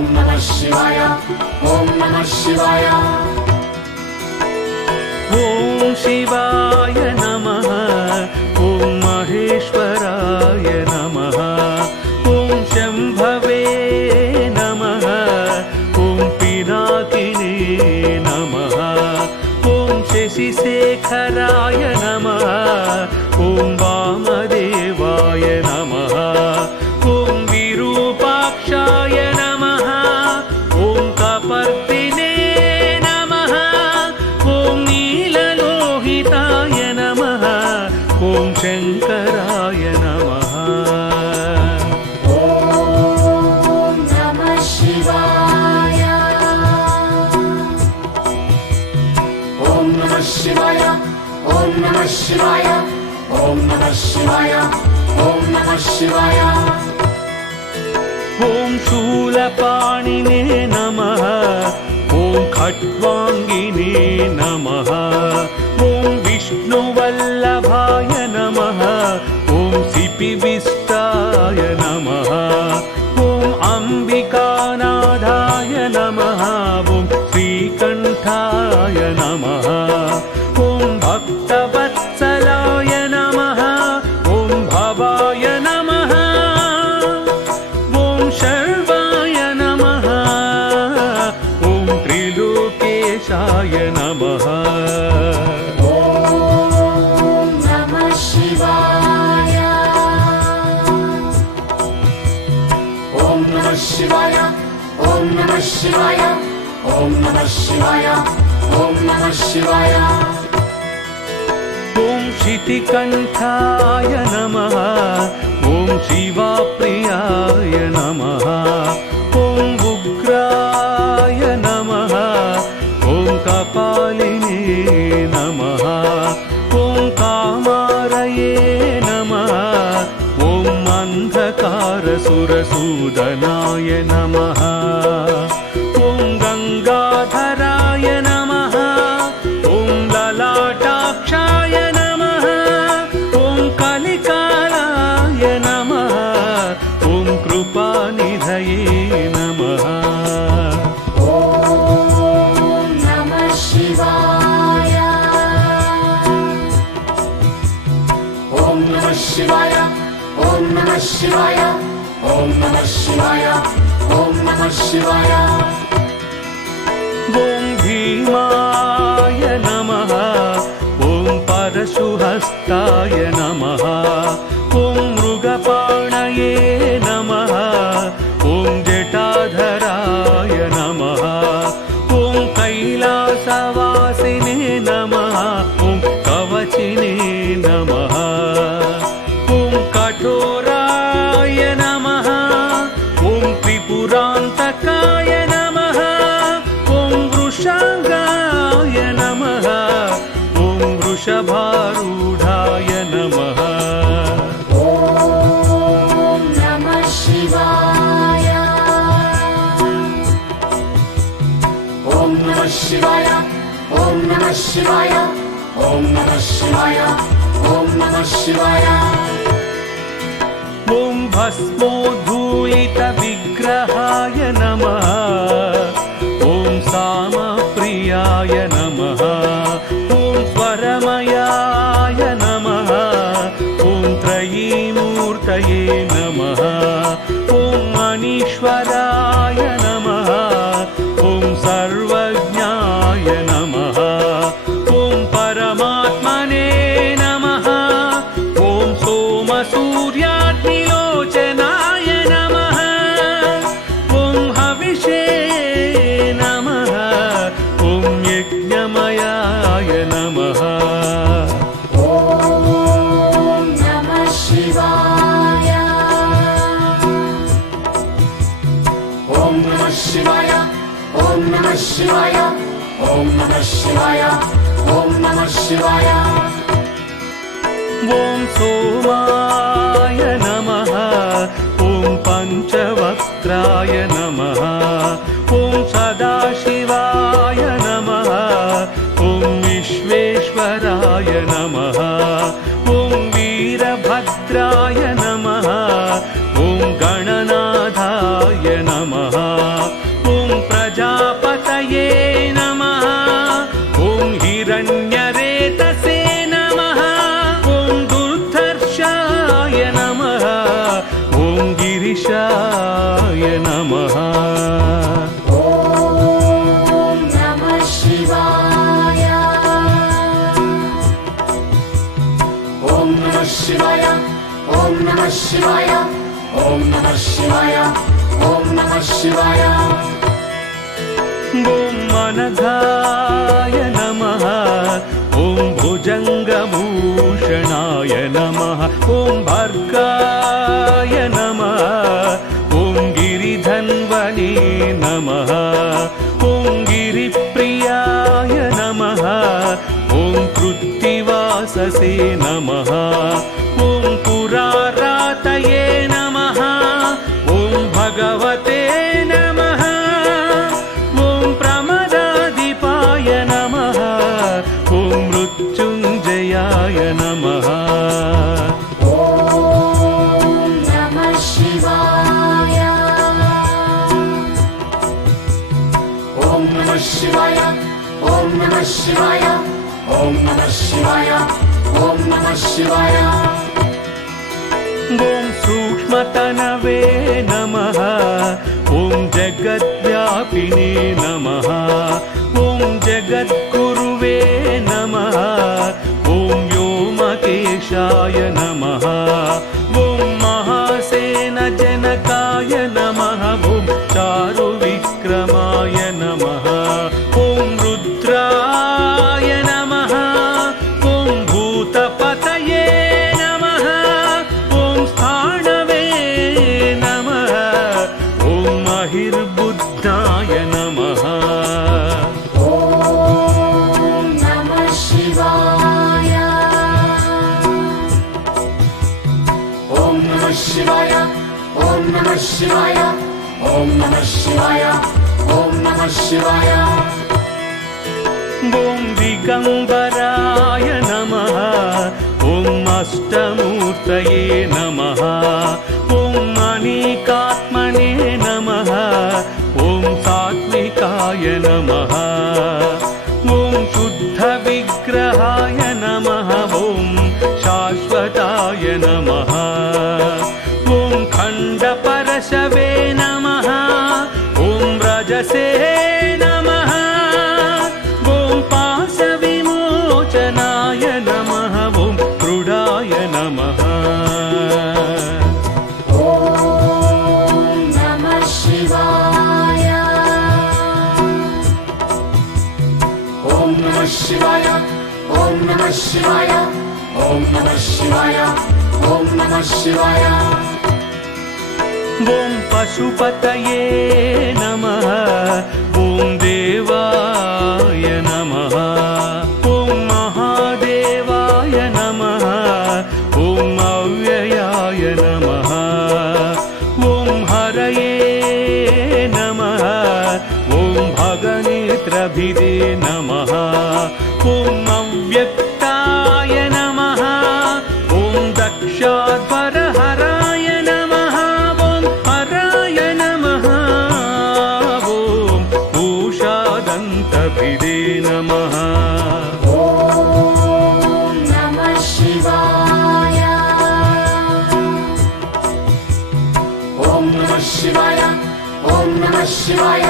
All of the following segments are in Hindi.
ॐ नमः शिवाय ॐ नमः शिवाय ॐ शिवाय नमः ॐ महेश्वराय नमः ॐ शम्भवे नमः ॐ पिनाकिने नमः ॐ शशिशेखराय नमः ॐ वामदेवाय नमः ॐ विरूपाक्षाय नमः ॐ कपर्दिने नमः ॐ नीललोहिताय नमः ॐ शङ्कराय नमः ॐ नमः शिवाय ॐ नमः शिवाय ॐ नमः शिवाय ॐ नमः शिवाय ॐ नमः शिवाय ॐ शूलपाणिने नमः ॐ खट्वाङ्गिने नमः ॐ विष्णुवल्लभाय नमः ॐ सिपिविष्टाय नमः ॐ अम्बिकानाथाय नमः ॐ श्रीकण्ठाय नमः ॐ भक्तवत्सलाय नमः ॐ भवाय नमः ॐ शर्वाय नमः ॐ त्रिलोकेशाय नमः ॐ नमः शिवाय ॐ नमः शिवाय ॐ नमः शिवाय ॐ नमः शिवाय ॐ नमः शिवाय ॐ शितिकण्ठाय नमः ॐ शिवाप्रियाय नमः ॐ उग्राय नमः ॐ कपालिने नमः ॐ कामारये नमः ॐ अन्धकारसुरसूदनाय नमः ॐ गङ्गाधराय नमः ॐ ललाटाक्षाय नमः ॐ कलिकालाय नमः ॐ कृपानिधये नमः ॐ नमः शिवाय ॐ नमः शिवाय ॐ नमः शिवाय ॐ नमः शिवाय ॐ नमः शिवाय ॐ भीमाय नमः ॐ परशुहस्ताय नमः ॐ मृगपाणये नमः ॐ जटाधराय नमः ॐ कैलासवासिने नमः ॐ कवचिने नमः ॐ कठोराय नमः ॐ त्रिपुरान्तकाय नमः ॐ वृषाङ्गाय नमः ॐ वृषभारूढाय नमः ॐ नमः शिवाय ॐ नमः शिवाय ॐ नमः शिवाय ॐ नमः शिवाय ॐ नमः शिवाय ॐ भस्मोद्धूलितविग्रहाय नमः ॐ सामप्रियाय नमः ॐ स्वरमयाय नमः ॐ त्रयीमूर्तये नमः ॐ मनीश्वराय नमः ॐ सर्वज्ञाय नमः ॐ परमात्मने नमः ॐ सोमसूर्याग्निलोचनाय नमः ॐ हविषे नमः ॐ यज्ञमयाय नमः ॐ नमः शिवाय ॐ नमः शिवाय ॐ नमः शिवाय ॐ नमः शिवाय ॐ नमः शिवाय ॐ सोमाय नमः ॐ पञ्चवक्त्राय नमः ॐ सदाशिवाय नमः ॐ विश्वेश्वराय नमः ॐ वीरभद्राय नमः ॐ गणनाथाय नमः शिवाय ॐ नमः शिवाय ॐ नमः शिवाय ॐ मनघाय नमः ॐ भुजङ्गभूषणाय नमः ॐ भर्गाय नमः ॐ गिरिधन्वने नमः ॐ गिरिप्रियाय नमः ॐ कृत्तिवाससे नमः ॐ पुरारातये नमः ॐ भगवते नमः ॐ प्रमदाधिपाय नमः ॐ मृत्युञ्जयाय नमः ॐ नमः शिवाय ॐ नमः शिवाय ॐ नमः शिवाय ॐ नमः शिवाय ॐ नमः शिवाय ॐ सूक्ष्मतनवे नमः ॐ जगद्व्यापिने नमः ॐ जगद्गुरुवे नमः ॐ व्योमकेशाय नमः ॐ महासेनजनकाय नमः ॐ चारुविक्रमाय नमः ॐ रुद्राय नमः ॐ भूतपतये नमः ॐ स्थाणवे नमः ॐ महिर्बुद्धाय नमः ॐ नमः शिवाय ॐ नमः शिवाय ॐ नमः शिवाय ॐ नमः शिवाय ॐ नमः शिवाय ॐ दिगम्बराय नमः ॐ अष्टमूर्तये नमः ॐ अनेकात्मने नमः ॐ सात्विकाय नमः ॐ शुद्धविग्रहाय नमः ॐ शाश्वताय नमः ॐ खण्डपरशवे नमः ॐ रजसे नमः ॐ पाशविमोचनाय नमः ॐ क्रुडाय नमः ॐ नमः शिवाय ॐ नमः शिवाय ॐ नमः शिवाय ॐ नमः शिवाय ॐ नमः शिवाय ॐ पशुपतये नमः ॐ देवाय नमः ॐ महादेवाय नमः ॐ अव्ययाय नमः ॐ हरये नमः ॐ भगनेत्रभिदे नमः ॐ अव्यक्ताय नमः ॐ दक्षाध्वरहराय नमः ॐ हराय नमः ॐ उषादन्तभिदे नमः ॐ नमः शिवाय ॐ नमः शिवाय ॐ नमः शिवाय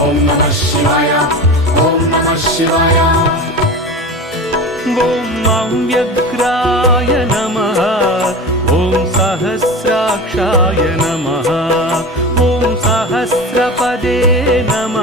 ॐ नमः शिवाय ॐ नमः शिवाय ॐ अव्यग्राय नमः ॐ सहस्राक्षाय नमः ॐ सहस्रपदे नमः